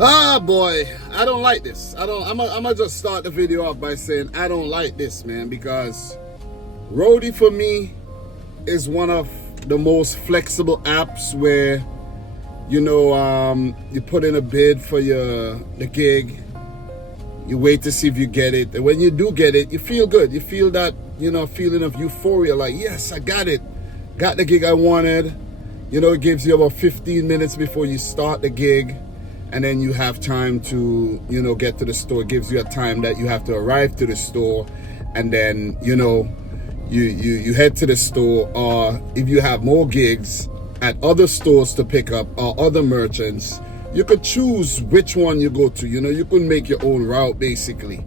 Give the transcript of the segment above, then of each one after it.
Ah, boy, I don't like this. I'm gonna just start the video off by saying I don't like this, man, because Roadie for me is one of the most flexible apps where, you put in a bid for the gig, you wait to see if you get it, and when you do get it, you feel good. You feel that, feeling of euphoria, like, yes, I got it. Got the gig I wanted. It gives you about 15 minutes before you start the gig. And then you have time to, get to the store. It gives you a time that you have to arrive to the store. And then, you head to the store. Or if you have more gigs at other stores to pick up or other merchants, you could choose which one you go to. You can make your own route, basically.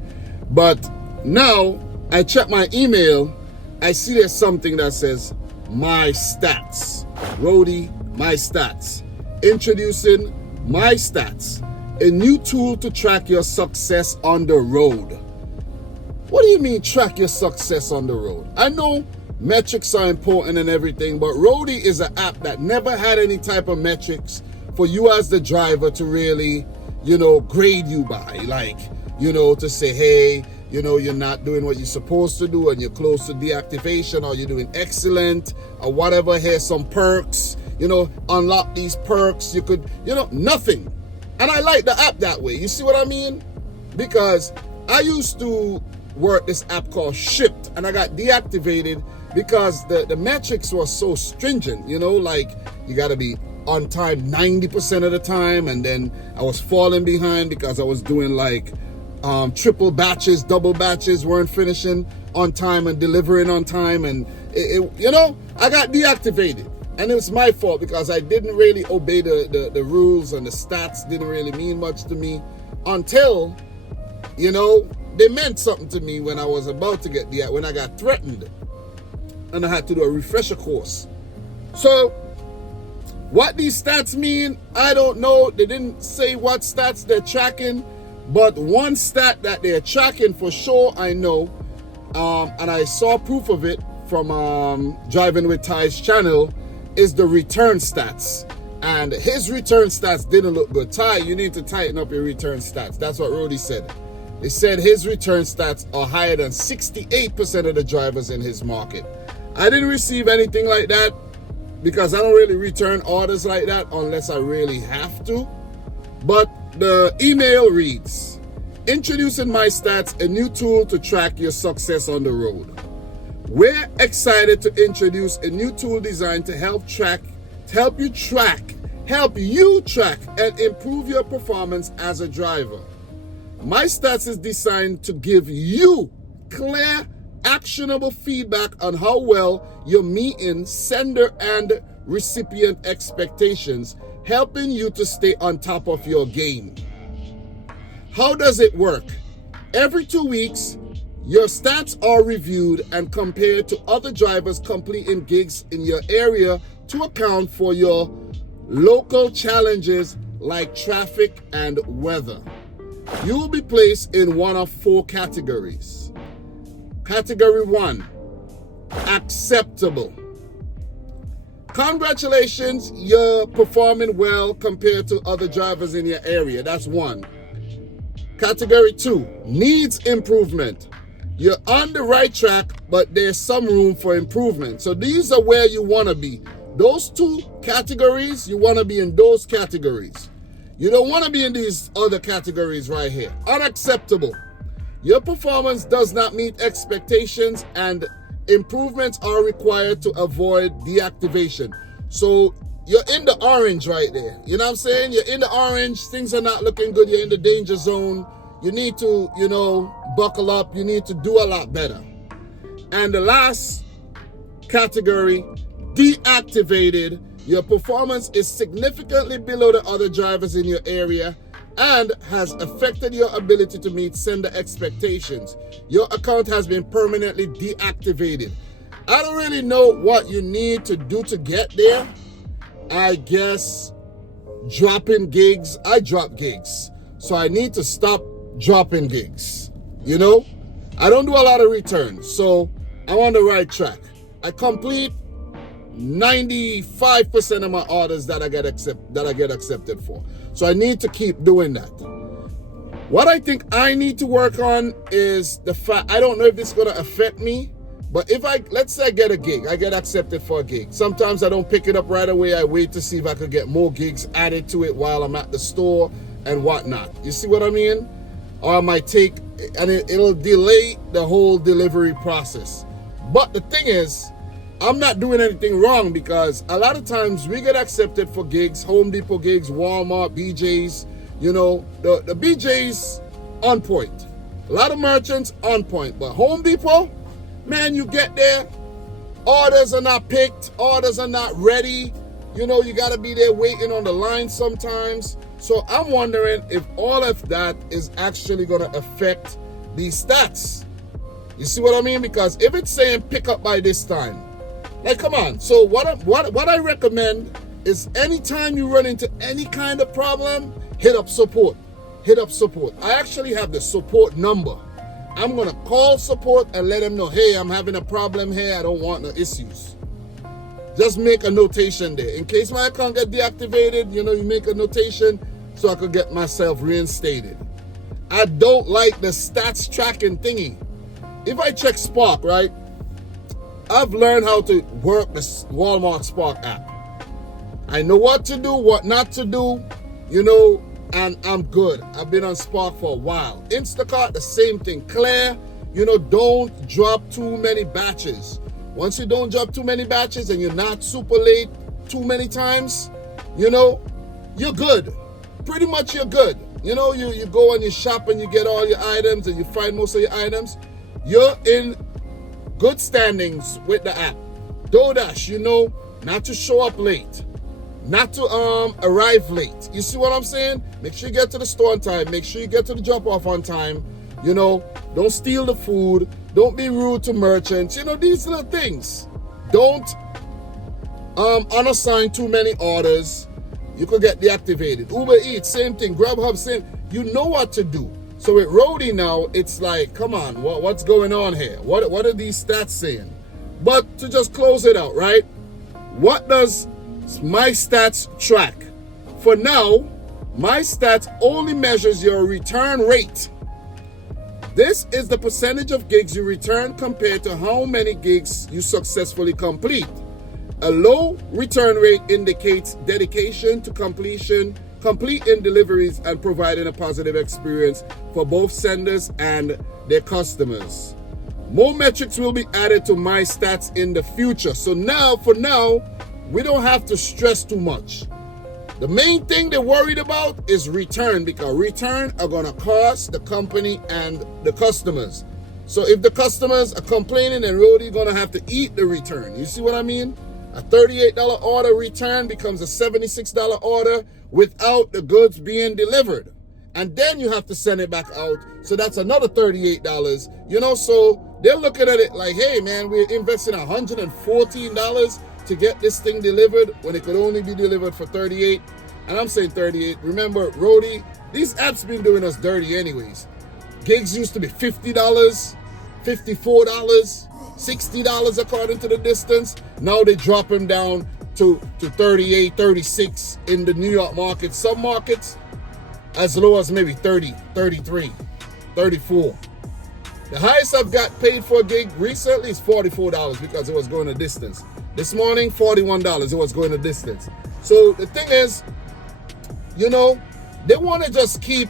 But now, I check my email. I see there's something that says, My Stats. Roadie, My Stats. Introducing My Stats, a new tool to track your success on the road. What do you mean track your success on the road? I know metrics are important and everything, but Roadie is an app that never had any type of metrics for you as the driver to really, grade you by. Like, to say, hey, you're not doing what you're supposed to do and you're close to deactivation, or you're doing excellent or whatever. Here's some perks. Unlock these perks. You could, nothing. And I like the app that way. You see what I mean? Because I used to work this app called Shipped, and I got deactivated because the metrics were so stringent, like you got to be on time 90% of the time. And then I was falling behind because I was doing like triple batches, double batches, weren't finishing on time and delivering on time. And I got deactivated. And it was my fault because I didn't really obey the rules, and the stats didn't really mean much to me until, they meant something to me when I was about to get when I got threatened and I had to do a refresher course. So what these stats mean, I don't know. They didn't say what stats they're tracking, but one stat that they're tracking for sure, I know, and I saw proof of it from Driving with Ty's channel, is the return stats. And his return stats didn't look good. Ty, you need to tighten up your return stats. That's what Roadie said. They said his return stats are higher than 68% of the drivers in his market. I didn't receive anything like that because I don't really return orders like that unless I really have to. But the email reads, introducing My Stats, a new tool to track your success on the road. We're excited to introduce a new tool designed to help you track and improve your performance as a driver. My Stats is designed to give you clear, actionable feedback on how well you're meeting sender and recipient expectations, helping you to stay on top of your game. How does it work? Every 2 weeks, your stats are reviewed and compared to other drivers completing gigs in your area to account for your local challenges like traffic and weather. You will be placed in one of 4 categories. Category 1, acceptable. Congratulations, you're performing well compared to other drivers in your area. That's 1. Category 2, needs improvement. You're on the right track, but there's some room for improvement. So these are where you want to be. Those 2 categories, you want to be in those categories. You don't want to be in these other categories right here. Unacceptable. Your performance does not meet expectations and improvements are required to avoid deactivation. So you're in the orange right there. You know what I'm saying? You're in the orange. Things are not looking good. You're in the danger zone. You need to, buckle up. You need to do a lot better. And the last category, deactivated. Your performance is significantly below the other drivers in your area and has affected your ability to meet sender expectations. Your account has been permanently deactivated. I don't really know what you need to do to get there. I guess dropping gigs. I drop gigs. So I need to stop dropping gigs. I don't do a lot of returns. So I'm on the right track. I complete 95% of my orders that I get accepted for. So I need to keep doing that. What I think I need to work on is the fact, I don't know if this is going to affect me, but if let's say I get a gig, I get accepted for a gig. Sometimes I don't pick it up right away. I wait to see if I could get more gigs added to it while I'm at the store and whatnot. You see what I mean? Or I might take, and it'll delay the whole delivery process. But the thing is, I'm not doing anything wrong, because a lot of times we get accepted for gigs, Home Depot gigs, Walmart, BJ's, you know, the BJ's on point. A lot of merchants on point, but Home Depot, man, you get there, orders are not picked, orders are not ready. You know, you got to be there waiting on the line sometimes. So I'm wondering if all of that is actually going to affect these stats. You see what I mean? Because if it's saying pick up by this time, like, come on. So what I recommend is anytime you run into any kind of problem, hit up support. Hit up support. I actually have the support number. I'm going to call support and let them know, hey, I'm having a problem here. I don't want no issues. Just make a notation there. In case my account get deactivated, you know, you make a notation so I could get myself reinstated. I don't like the stats tracking thingy. If I check Spark, right, I've learned how to work the Walmart Spark app. I know what to do, what not to do, you know, and I'm good. I've been on Spark for a while. Instacart, the same thing. Clear, you know, don't drop too many batches. Once you don't drop too many batches and you're not super late too many times, you know, you're good. Pretty much you're good. You know, you go and you shop and you get all your items and you find most of your items. You're in good standings with the app. DoorDash, you know, not to show up late. Not to arrive late. You see what I'm saying? Make sure you get to the store on time. Make sure you get to the drop-off on time. You know, don't steal the food. Don't be rude to merchants. You know, these little things. Don't unassign too many orders. You could get deactivated. Uber Eats, same thing. Grubhub, same. You know what to do. So with Roadie now, it's like, come on, what's going on here? What are these stats saying? But to just close it out, right? What does my stats track? For now, my stats only measures your return rate. This is the percentage of gigs you return compared to how many gigs you successfully complete. A low return rate indicates dedication to completing deliveries and providing a positive experience for both senders and their customers. More metrics will be added to my stats in the future. So now, for now, we don't have to stress too much. The main thing they're worried about is return, because return are going to cost the company and the customers. So if the customers are complaining, then Roadie going to have to eat the return. You see what I mean? A $38 order return becomes a $76 order without the goods being delivered. And then you have to send it back out. So that's another $38. You know, so they're looking at it like, hey, man, we're investing $114 to get this thing delivered when it could only be delivered for $38. And I'm saying $38. Remember, Roadie, these apps been doing us dirty anyways. Gigs used to be $50, $54, $60 according to the distance. Now they drop them down to 38, 36 in the New York market. Some markets as low as maybe 30, 33, 34. The highest I've got paid for a gig recently is $44 because it was going a distance. This morning, $41, it was going a distance. So the thing is, you know, they want to just keep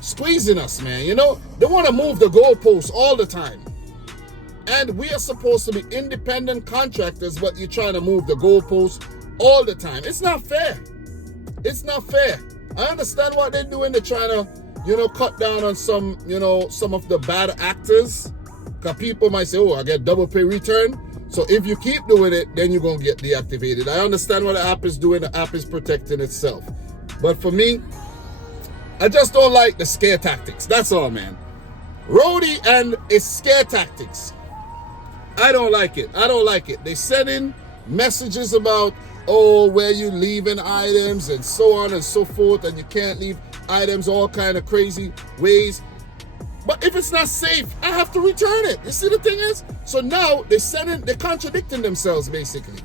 squeezing us, man. You know, they want to move the goalposts all the time. And we are supposed to be independent contractors, but you're trying to move the goalposts all the time. It's not fair. It's not fair. I understand what they're doing. They're trying to, you know, cut down on some, you know, some of the bad actors. Because people might say, oh, I get double pay return. So if you keep doing it, then you're going to get deactivated. I understand what the app is doing. The app is protecting itself. But for me, I just don't like the scare tactics. That's all, man. Roadie and its scare tactics. I don't like it. I don't like it. They send in messages about, oh, where you leaving items and so on and so forth, and you can't leave items all kind of crazy ways. But if it's not safe, I have to return it. You see the thing is? So now they're contradicting themselves basically.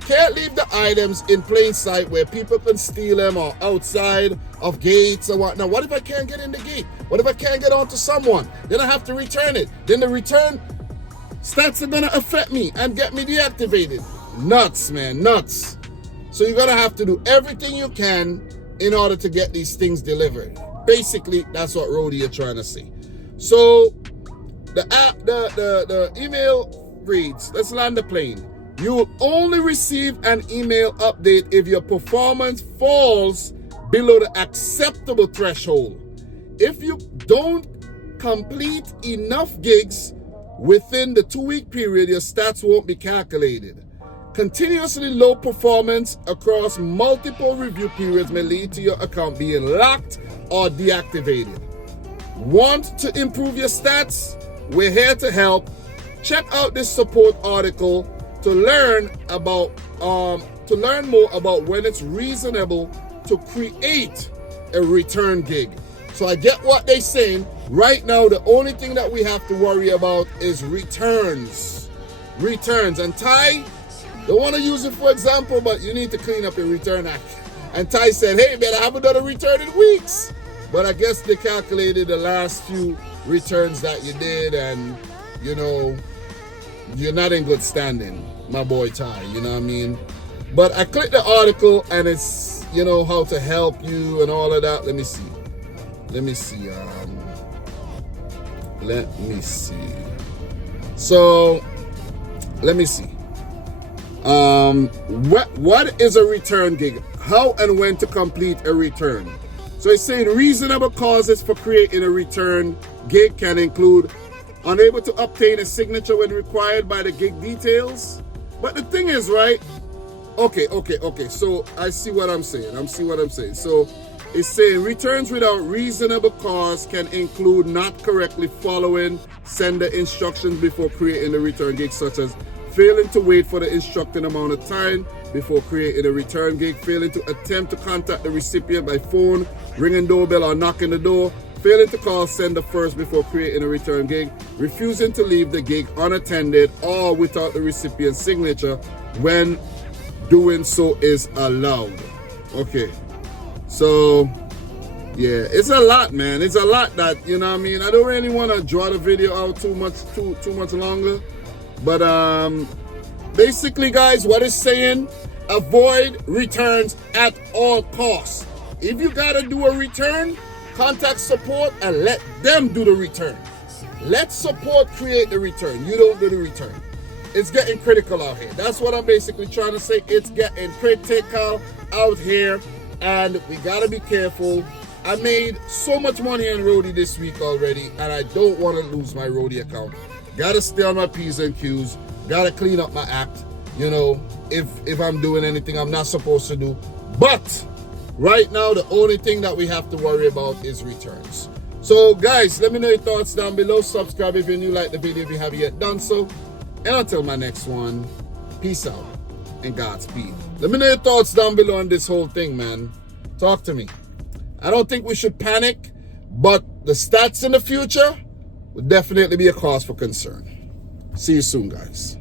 You can't leave the items in plain sight where people can steal them or outside of gates or whatnot. What if I can't get in the gate? What if I can't get onto someone? Then I have to return it. Then the return stats are gonna affect me and get me deactivated. Nuts, man, nuts. So you're gonna have to do everything you can in order to get these things delivered. Basically, that's what Roadie are trying to say. So the email reads, let's land the plane. You will only receive an email update if your performance falls below the acceptable threshold. If you don't complete enough gigs within the 2-week period, your stats won't be calculated. Continuously low performance across multiple review periods may lead to your account being locked or deactivated. Want to improve your stats? We're here to help. Check out this support article to learn more about when it's reasonable to create a return gig. So I get what they're saying. Right now, the only thing that we have to worry about is returns. And Ty, don't want to use it for example, but you need to clean up your return act. And Ty said, hey man, I haven't done a return in weeks. But I guess they calculated the last few returns that you did, and you know, you're not in good standing, my boy Ty, you know what I mean? But I clicked the article and it's, you know, how to help you and all of that. Let me see. So, let me see. What is a return gig? How and when to complete a return? So it's saying reasonable causes for creating a return gig can include unable to obtain a signature when required by the gig details. But the thing is, right? Okay. So I see what I'm saying. So it's saying returns without reasonable cause can include not correctly following sender instructions before creating a return gig, such as failing to wait for the instructed amount of time before creating a return gig, failing to attempt to contact the recipient by phone, ringing doorbell or knocking the door, failing to call sender first before creating a return gig, refusing to leave the gig unattended or without the recipient's signature when doing so is allowed. Okay, so yeah, it's a lot, man. It's a lot that, you know what I mean? I don't really want to draw the video out too much longer. But basically, guys, what it's saying, avoid returns at all costs. If you got to do a return, contact support and let them do the return. Let support create the return. You don't do the return. It's getting critical out here. That's what I'm basically trying to say. It's getting critical out here, and we got to be careful. I made so much money on Roadie this week already, and I don't want to lose my Roadie account. Gotta stay on my P's and Q's. Gotta clean up my act, you know, if I'm doing anything I'm not supposed to do. But right now, the only thing that we have to worry about is returns. So guys, let me know your thoughts down below. Subscribe if you're new, like the video if you haven't yet done so. And until my next one, peace out and Godspeed. Let me know your thoughts down below on this whole thing, man. Talk to me. I don't think we should panic, but the stats in the future would definitely be a cause for concern. See you soon, guys.